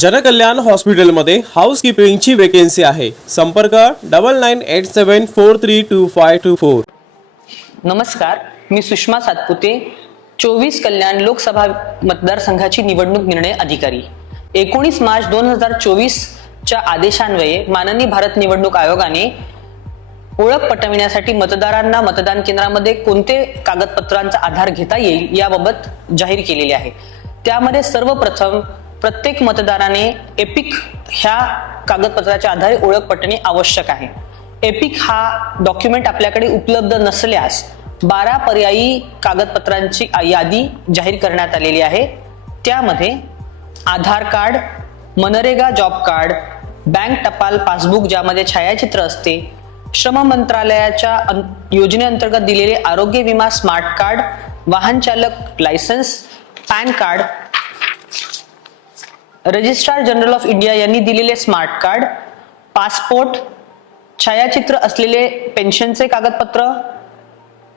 जनकल्याण हॉस्पिटलमध्ये हाऊसकीपिंगची वेकेन्सी आहे. संपर्क double nine eight seven four three two five two four नमस्कार मी सुषमा सातपुते चोवीस कल्याण लोकसभा मतदारसंघाची निवडणूक निर्णय अधिकारी. एकोणीस मार्च दोन हजार चोवीसच्या आदेशान्वये माननीय भारत निवडणूक आयोगाने ओळख पटविण्यासाठी मतदारांना मतदान केंद्रामध्ये कोणते कागदपत्रांचा आधार घेता येईल याबाबत जाहीर केलेले आहे. त्यामध्ये सर्वप्रथम प्रत्येक मतदाराने एपिक ह्या कागदपत्राच्या आधारे ओळख पटणे आवश्यक आहे. एपिक हा डॉक्युमेंट आपल्याकडे उपलब्ध नसल्यास बारा पर्यायी कागदपत्रांची यादी जाहीर करण्यात आलेली आहे. त्यामध्ये Aadhaar card MNREGA job card bank टपाल पासबुक ज्यामध्ये छायाचित्र असते श्रम मंत्रालयाच्या अं- योजनेअंतर्गत दिलेले आरोग्य विमा स्मार्ट कार्ड वाहन चालक licence PAN card registrar general of India यांनी दिलेले स्मार्ट कार्ड पासपोर्ट छायाचित्र असलेले पेन्शनचे कागदपत्र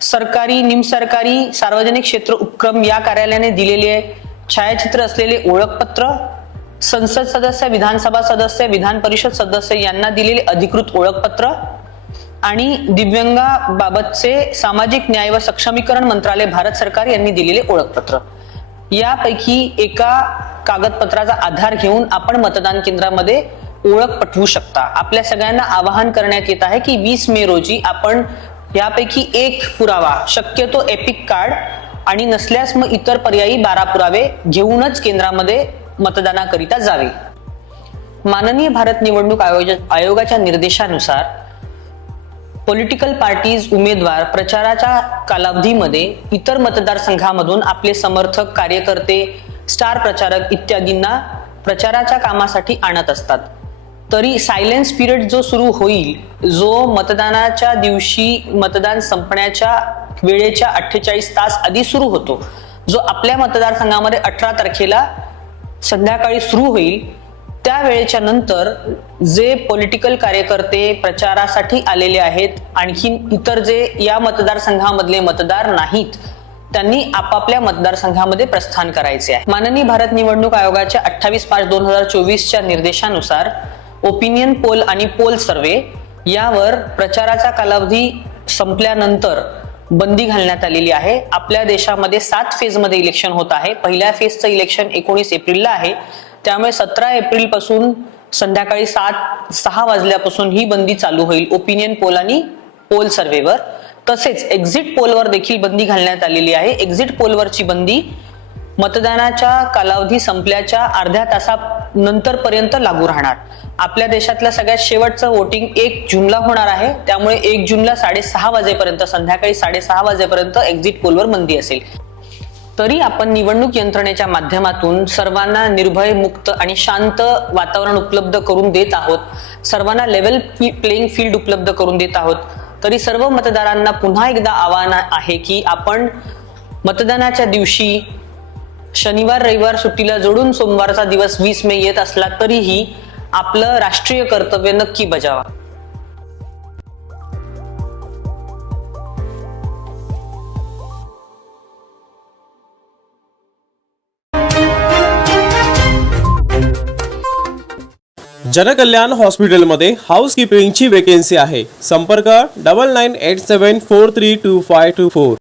सरकारी निमसरकारी सार्वजनिक क्षेत्र उपक्रम या कार्यालयाने दिलेले छायाचित्र असलेले ओळखपत्र संसद सदस्य विधानसभा सदस्य विधान परिषद सदस्य यांना दिलेले अधिकृत ओळखपत्र आणि दिव्यांगाबाबतचे सामाजिक न्याय व सक्षमीकरण मंत्रालय भारत सरकार यांनी दिलेले ओळखपत्र. यापैकी एका कागदपत्राचा आधार घेऊन आपण मतदान केंद्रामध्ये ओळख पटवू शकता. आपल्या सगळ्यांना आवाहन करण्यात येत आहे की वीस मे रोजी आपण यापैकी एक पुरावा शक्यतो एपिक कार्ड आणि नसल्यास मग इतर पर्यायी बारा पुरावे घेऊनच केंद्रामध्ये मतदानाकरिता जावे. माननीय भारत निवडणूक आयोज आयोगाच्या निर्देशानुसार पॉलिटिकल पार्टीज उमेदवार प्रचाराच्या कालावधीमध्ये इतर मतदारसंघामधून आपले समर्थक कार्यकर्ते स्टार प्रचारक इत्यादींना प्रचाराच्या कामासाठी आणत असतात. तरी सायलेन्स पिरियड जो सुरू होईल जो मतदानाच्या दिवशी मतदान संपण्याच्या वेळेच्या अठ्ठेचाळीस तास आधी सुरू होतो जो आपल्या मतदारसंघामध्ये अठरा तारखेला संध्याकाळी सुरू होईल त्या वेळेच्या नंतर जे पॉलिटिकल कार्यकर्ते प्रचारासाठी आलेले आहेत आणखीन इतर जे या मतदारसंघामधले मतदार नाहीत त्यांनी आपापल्या मतदारसंघामध्ये प्रस्थान करायचे आहे. माननीय भारत निवडणूक आयोगाच्या अठ्ठावीस मार्च दोन हजार चोवीसच्या निर्देशानुसार ओपिनियन पोल आणि पोल सर्वे यावर प्रचाराचा कालावधी संपल्यानंतर बंदी घालण्यात आलेली आहे. आपल्या देशामध्ये सात फेजमध्ये इलेक्शन होत आहे. पहिल्या फेजचं इलेक्शन एकोणीस एप्रिलला आहे. त्यामुळे सतरा एप्रिलपासून संध्याकाळी सात सहा वाजल्यापासून ही बंदी चालू होईल ओपिनियन पोल आणि पोल सर्वेवर तसेच एक्झिट पोलवर देखील बंदी घालण्यात आलेली आहे. एक्झिट पोलवरची बंदी मतदानाच्या कालावधी संपल्याच्या अर्ध्या तासानंतर पर्यंत लागू राहणार. आपल्या देशातल्या सगळ्यात शेवटचं वोटिंग एक जूनला होणार आहे. त्यामुळे एक जूनला साडेसहा वाजेपर्यंत संध्याकाळी साडेसहा वाजेपर्यंत एक्झिट पोलवर बंदी असेल. तरी आपण निवडणूक यंत्रणेच्या माध्यमातून सर्वांना निर्भय मुक्त आणि शांत वातावरण उपलब्ध करून देत आहोत. सर्वांना लेवल प्लेइंग फील्ड उपलब्ध करून देत आहोत. तरी सर्व मतदारांना पुन्हा एकदा आव्हान आहे की आपण मतदानाच्या दिवशी शनिवार रविवार सुट्टीला जोडून सोमवारचा दिवस वीस मे येत असला तरीही आपलं राष्ट्रीय कर्तव्य नक्की बजावा. जनकल्याण हॉस्पिटलमध्ये हाऊसकीपिंगची वेकेन्सी आहे. संपर्क double nine eight seven four three two five two four